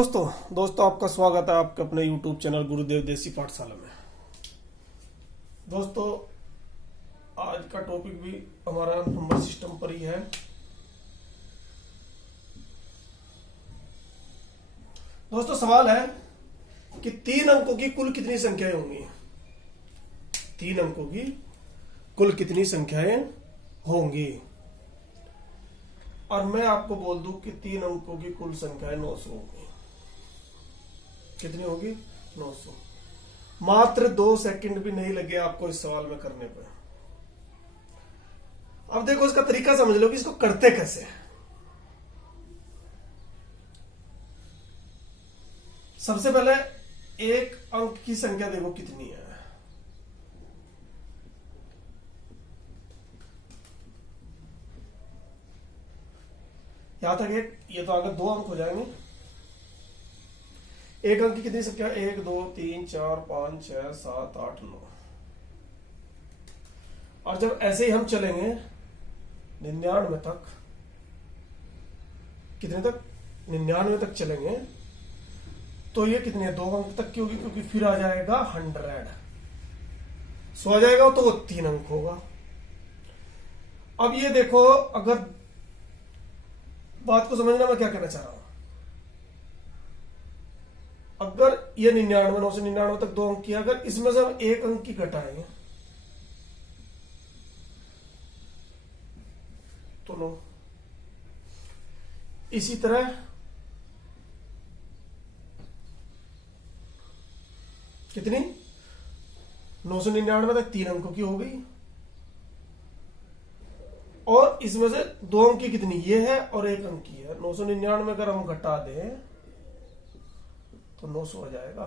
दोस्तों आपका स्वागत है आपके अपने YouTube चैनल गुरुदेव देसी पाठशाला में। दोस्तों आज का टॉपिक भी हमारा नंबर सिस्टम पर ही है। दोस्तों सवाल है कि 3 अंकों की कुल कितनी संख्याएं होंगी। 3 अंकों की कुल कितनी संख्याएं होंगी, और मैं आपको बोल दूं कि 3 अंकों की कुल संख्याएं 900 होंगी। कितनी होगी? 900। मात्र 2 सेकंड भी नहीं लगे आपको इस सवाल में करने पर। अब देखो इसका तरीका समझ लो कि इसको करते कैसे। सबसे पहले एक अंक की संख्या देखो कितनी है। यहां तक ये तो आगे 2 अंक हो जाएंगे। एक अंक की कितनी संख्या? 1 2 3 4 5 6 7 8 9। और जब ऐसे ही हम चलेंगे 99 तक, कितने तक? 99 तक चलेंगे तो ये कितने 2 अंक तक की होगी, क्योंकि फिर आ जाएगा 100। सो आ जाएगा तो वो 3 अंक होगा। अब ये देखो, अगर बात को समझना मैं क्या कहना चाह रहा हूं। अगर ये 99 999 तक 2 अंक किया, अगर इसमें से हम 1 अंक की घटाएंगे तो 9। इसी तरह कितनी 999 तक 3 अंकों की हो गई, और इसमें से 2 अंक की कितनी? ये है और 1 अंक की है। 999 में अगर हम घटा दें तो 900 हो जाएगा।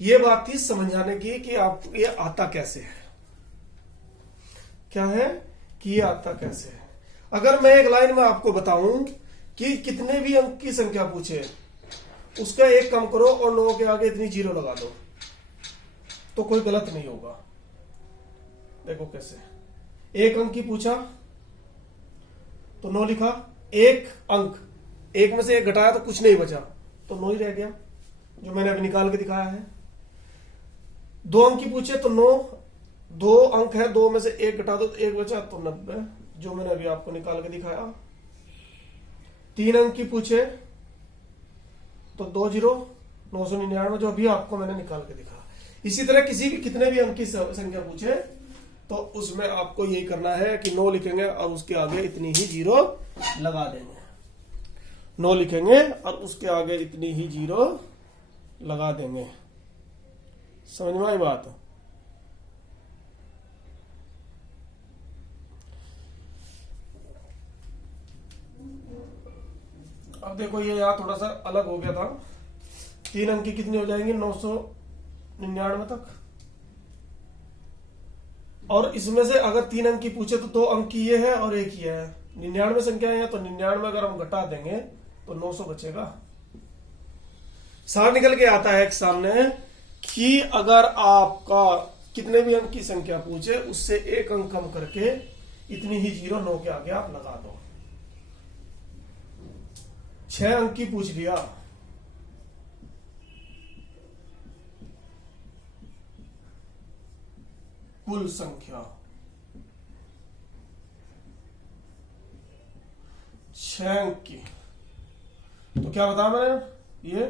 ये बात थी समझाने की कि आपको ये आता कैसे है। क्या है कि ये आता कैसे है। अगर मैं एक लाइन में आपको बताऊं कि कितने भी अंक की संख्या पूछे उसका 1 कम करो और 9 के आगे इतनी 0 लगा दो तो कोई गलत नहीं होगा। देखो कैसे। 1 अंक की पूछा तो 9 लिखा। 1 अंक, 1 में से 1 घटाया तो कुछ नहीं बचा, तो 9 ही रह गया, जो मैंने अभी निकाल के दिखाया है। 2 अंक की पूछे तो 9, 2 अंक है, 2 में से 1 घटा दो तो 1 बचा, तो 90, जो मैंने अभी आपको निकाल के दिखाया। 3 अंक की पूछे तो 2 0 999, जो अभी आपको मैंने निकाल के दिखाया। इसी तरह किसी भी कितने भी अंक की संख्या पूछे तो उसमें आपको यही करना है कि 9 लिखेंगे और उसके आगे इतनी ही 0 लगा देंगे। 9 लिखेंगे और उसके आगे इतनी ही 0 लगा देंगे। समझ में आई बात? अब देखो ये यहां थोड़ा सा अलग हो गया था। 3 अंक की कितनी हो जाएंगी? 999 तक। और इसमें से अगर 3 अंक की पूछे तो 2 अंक की ये है और 1 ही है। 99 संख्या है तो 99 अगर हम घटा देंगे तो 900 बचेगा। सार निकल के आता है एक सामने कि अगर आपका कितने भी अंक की संख्या पूछे उससे 1 अंक कम करके इतनी ही 0 9 के आगे आप लगा दो। 6 अंक की पूछ लिया, कुल संख्या 6 अंक की, तो क्या बताया मैंने? ये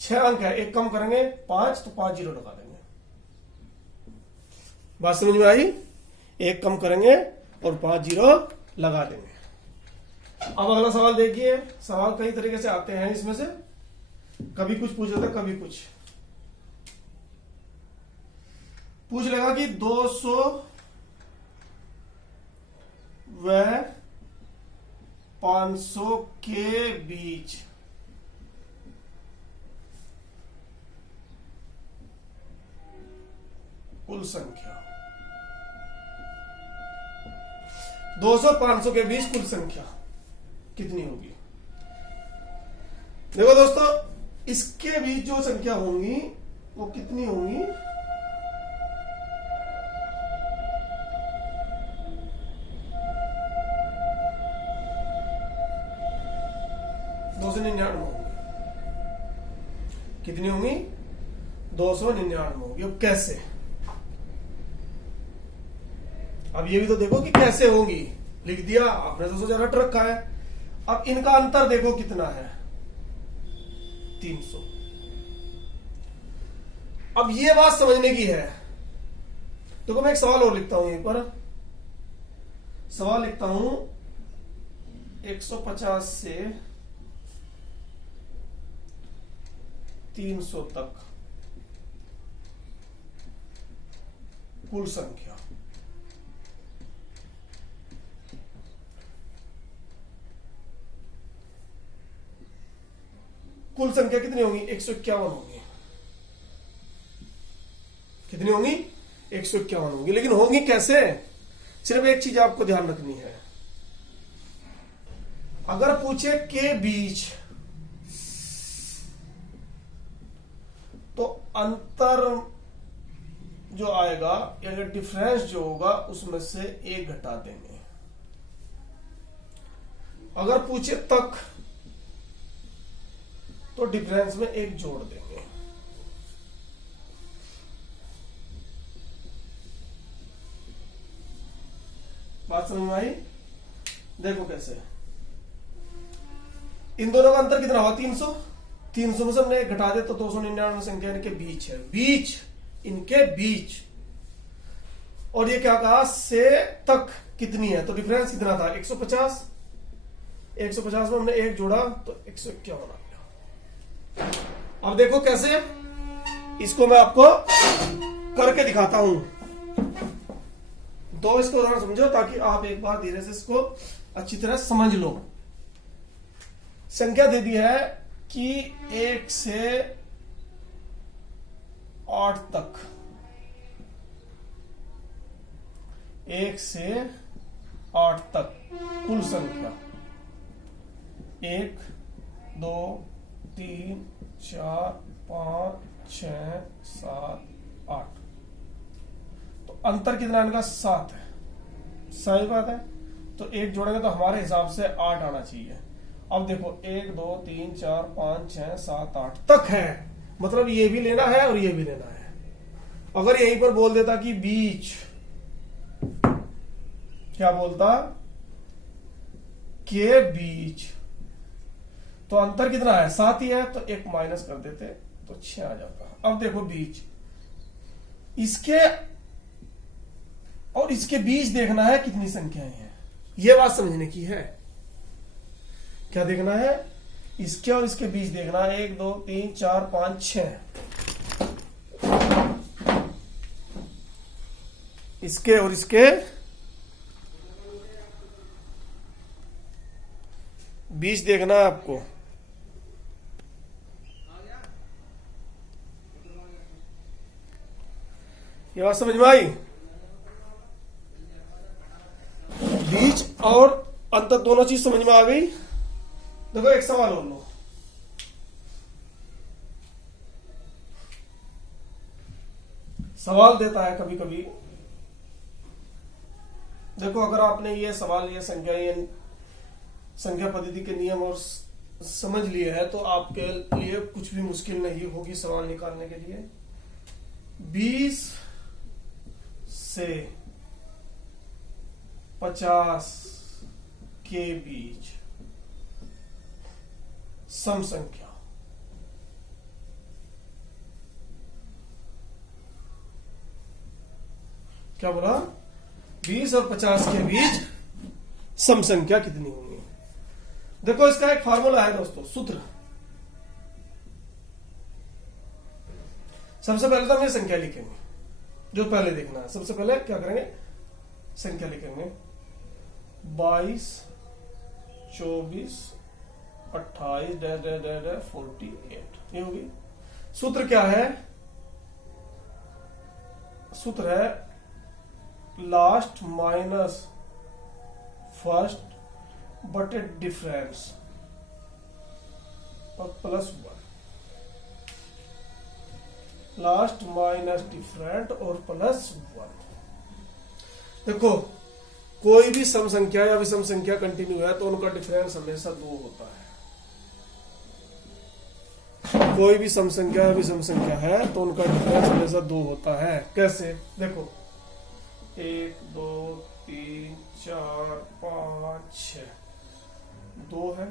6 अंक है, 1 कम करेंगे 5, तो 5 0 लगा देंगे। बात समझ में आई? 1 कम करेंगे और 5 0 लगा देंगे। अब अगला सवाल देखिए। सवाल कई तरीके से आते हैं इसमें से, कभी कुछ पूछ लेता, कभी कुछ पूछ लेगा कि 200 व 500 के बीच कुल संख्या। 200 500 के बीच कुल संख्या कितनी होगी? देखो दोस्तों, इसके बीच जो संख्या होंगी वो कितनी होंगी? 299 होंगी। कितनी होंगी? 299 होंगी। अब कैसे? अब ये भी तो देखो कि कैसे होंगी। लिख दिया आपने, 200 रट रखा है। अब इनका अंतर देखो कितना है, 300। अब ये बात समझने की है। देखो मैं एक सवाल और लिखता हूं यहीं पर। सवाल लिखता हूं 150 से 300 तक कुल संख्या। कुल संख्या कितनी होगी? 151 होगी। कितनी होंगी? 151 होंगी। लेकिन होंगी कैसे? सिर्फ एक चीज आपको ध्यान रखनी है। अगर पूछे के बीच, तो अंतर जो आएगा या डिफरेंस जो होगा उसमें से एक घटा देंगे। अगर पूछे तक, तो डिफरेंस में एक जोड़ देंगे। बात समझ में आई? देखो कैसे। इन दोनों का अंतर कितना हुआ? 300। 300 में से हमने एक घटा दे तो 299 संख्या इनके बीच है। बीच, इनके बीच। और ये क्या कहा? से तक कितनी है? तो डिफरेंस कितना था? 150। 150 में हमने एक जोड़ा तो 151 आ गया। अब देखो कैसे, इसको मैं आपको करके दिखाता हूं। दो इसको उदाहरण समझो ताकि आप एक बार धीरे से इसको अच्छी तरह समझ लो। संख्या दे दी है कि 1 से 8 तक, 1 से 8 तक कुल संख्या 1 2 3 4 5 6 7 8। तो अंतर कितना इनका? 7 है। सही बात है। तो एक जोड़ेंगे तो हमारे हिसाब से 8 आना चाहिए। अब देखो 1 2 3 4 5 6 7 8 तक है, मतलब ये भी लेना है और ये भी लेना है। अगर यहीं पर बोल देता कि बीच, क्या बोलता? के बीच, तो अंतर कितना है? 7 ही है। तो एक माइनस कर देते तो 6 आ जाता। अब देखो बीच, इसके और इसके बीच देखना है कितनी संख्याएं हैं। यह बात समझने की है। क्या देखना है? इसके और इसके बीच देखना है। 1 2 3 4 5 6। इसके और इसके बीच देखना है आपको। ये बात समझ में आई? बीच और अंतर दोनों चीज समझ में आ गई। देखो एक सवाल और लो। सवाल देता है कभी कभी। देखो अगर आपने ये सवाल, ये संख्या पद्धति के नियम और समझ लिए है तो आपके लिए कुछ भी मुश्किल नहीं होगी सवाल निकालने के लिए। 20 से 50 के बीच सम संख्या। क्या बोला? 20 और 50 के बीच सम संख्या कितनी होंगी? देखो इसका एक फार्मूला है दोस्तों, सूत्र। सबसे पहले तो हम ये संख्या लिखेंगे, जो पहले देखना है। सबसे पहले क्या करेंगे? संख्या लिखेंगे। 22 24 28 48 ये होगी। सूत्र क्या है? सूत्र है लास्ट माइनस फर्स्ट बटे डिफरेंस और प्लस 1। लास्ट माइनस डिफरेंट और प्लस 1। देखो कोई भी सम संख्या या विषम संख्या कंटिन्यू है तो उनका डिफरेंस हमेशा 2 होता है। कोई भी सम संख्या विषम संख्या है तो उनका डिफरेंस हमेशा 2 होता है। कैसे? देखो 1 2 3 4 5 6 2 है,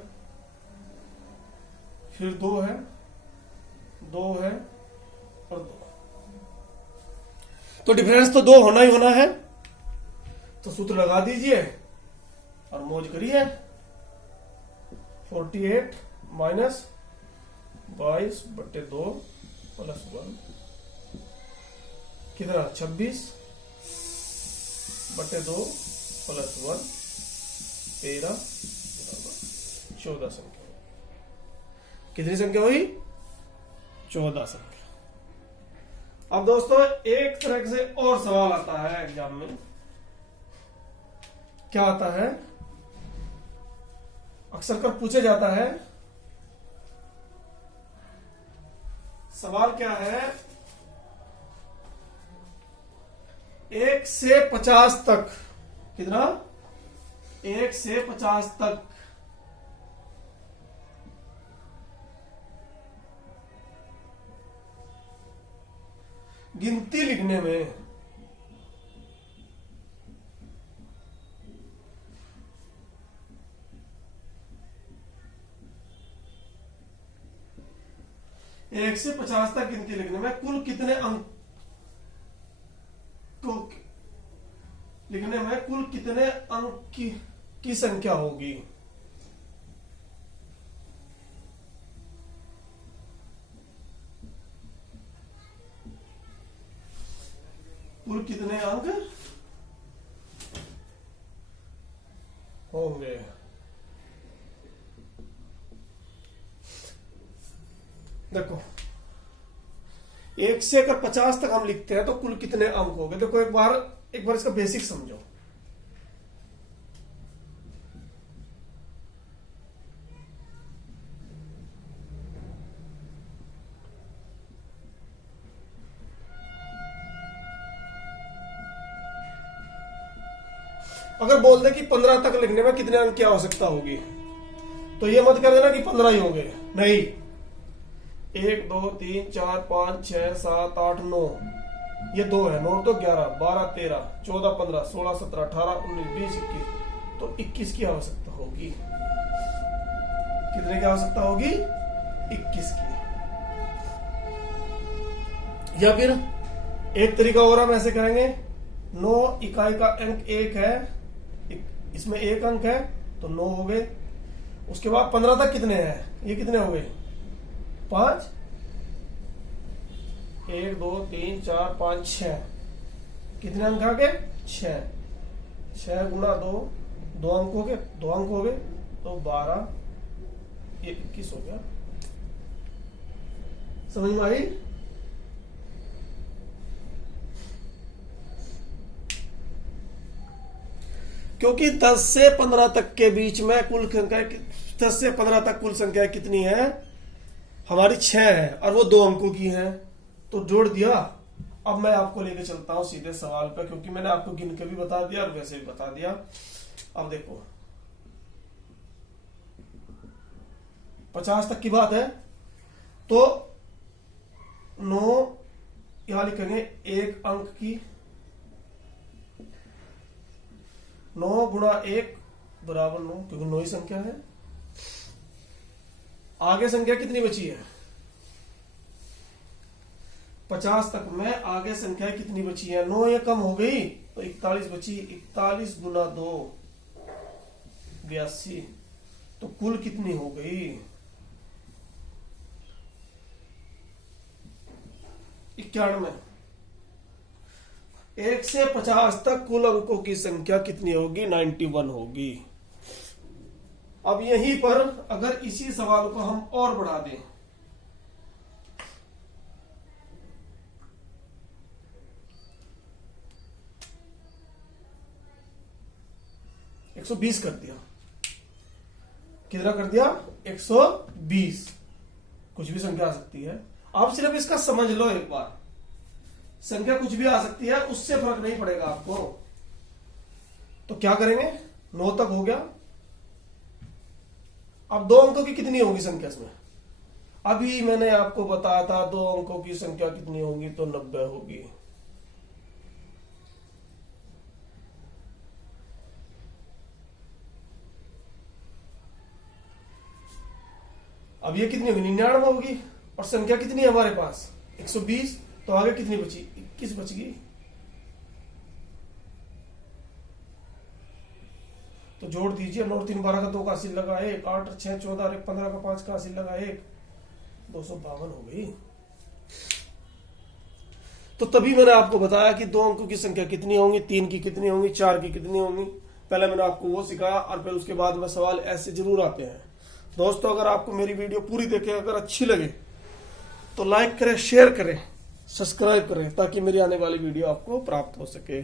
फिर 2 है, 2 है और 2। तो डिफरेंस तो 2 होना ही होना है। तो सूत्र लगा दीजिए और मौज करिए। 48 माइनस 22/2 प्लस 1 कितना? 26/2 प्लस 1 13 14 संख्या। कितनी संख्या हुई? 14 संख्या। अब दोस्तों एक तरह से और सवाल आता है एग्जाम में। क्या आता है? अक्सर कर पूछा जाता है। सवाल क्या है? 1 से 50 तक। कितना? 1 से 50 तक गिनती लिखने में एक से 50 तक गिनती लिखने में कुल कितने अंक को लिखने में कुल कितने अंक की संख्या होगी? कुल कितने अंक होंगे? देखो 1 से अगर 50 तक हम लिखते हैं तो कुल कितने अंक होंगे? देखो एक बार इसका बेसिक समझो। अगर बोल दे कि 15 तक लिखने में कितने अंक की आवश्यकता होगी, तो ये मत कर देना कि 15 ही होंगे। नहीं, 1 2 3 4 5 6 7 8 9, ये 2 है, 9 तो 11 12 13 14 15 16 17 18 19 20 21, तो 21 की आवश्यकता होगी। कितने की आवश्यकता होगी? 21 की। या फिर एक तरीका और हम ऐसे करेंगे, 9 इकाई का अंक 1 है, इसमें 1 अंक है तो 9 हो गए। उसके बाद 15 तक कितने हैं? ये कितने हो गए? 5 1 2 3 4 5 6, कितने अंक आ गए? 6 6 गुना 2, 2 अंक हो गए, 2 अंक हो गए तो 12, ये 21 हो गया। समझ में आई? क्योंकि 10 से 15 तक के बीच में कुल संख्या 10 से 15 तक कुल संख्या कितनी है? हमारी 6 है और वो 2 अंकों की है, तो जोड़ दिया। अब मैं आपको लेके चलता हूं सीधे सवाल पे, क्योंकि मैंने आपको गिन के भी बता दिया और वैसे भी बता दिया। अब देखो 50 तक की बात है तो 9 यहां लिखेंगे 1 अंक की, 9 गुणा 1 बराबर 9, क्योंकि 9 ही संख्या है। आगे संख्या कितनी बची है? 50 तक में आगे संख्या कितनी बची है? 9 ये कम हो गई तो 41 बची। 41 गुना 2 82, तो कुल कितनी हो गई? 91। 1 से 50 तक कुल अंकों की संख्या कितनी होगी? 91 होगी। अब यहीं पर अगर इसी सवाल को हम और बढ़ा दें, एक 120 कर दिया। कितना कर दिया? 120। कुछ भी संख्या आ सकती है, आप सिर्फ इसका समझ लो एक बार। संख्या कुछ भी आ सकती है, उससे फर्क नहीं पड़ेगा आपको। तो क्या करेंगे? 9 तक हो गया। अब 2 अंकों की कितनी होगी संख्या इसमें? अभी मैंने आपको बताया था 2 अंकों की संख्या कितनी होगी, तो 90 होगी। अब ये कितनी होगी, 99 होगी। और संख्या कितनी है हमारे पास, 120। तो आगे कितनी बची, 21 बच गई। तो जोड़ दीजिए, 9 3 12 का 2 का हासिल लगा 1, 8 6 14 1 15 का 5 का हासिल लगा 1, 252 हो गई। तो तभी मैंने आपको बताया कि 2 अंकों की संख्या कितनी होंगी, 3 की कितनी होंगी, 4 की कितनी होंगी। पहले मैंने आपको वो सिखाया और फिर उसके बाद में सवाल ऐसे जरूर आते हैं। दोस्तों, अगर आपको मेरी वीडियो पूरी देखें, अगर अच्छी लगे तो लाइक करें, शेयर करें, सब्सक्राइब करें, ताकि मेरी आने वाली वीडियो आपको प्राप्त हो सके।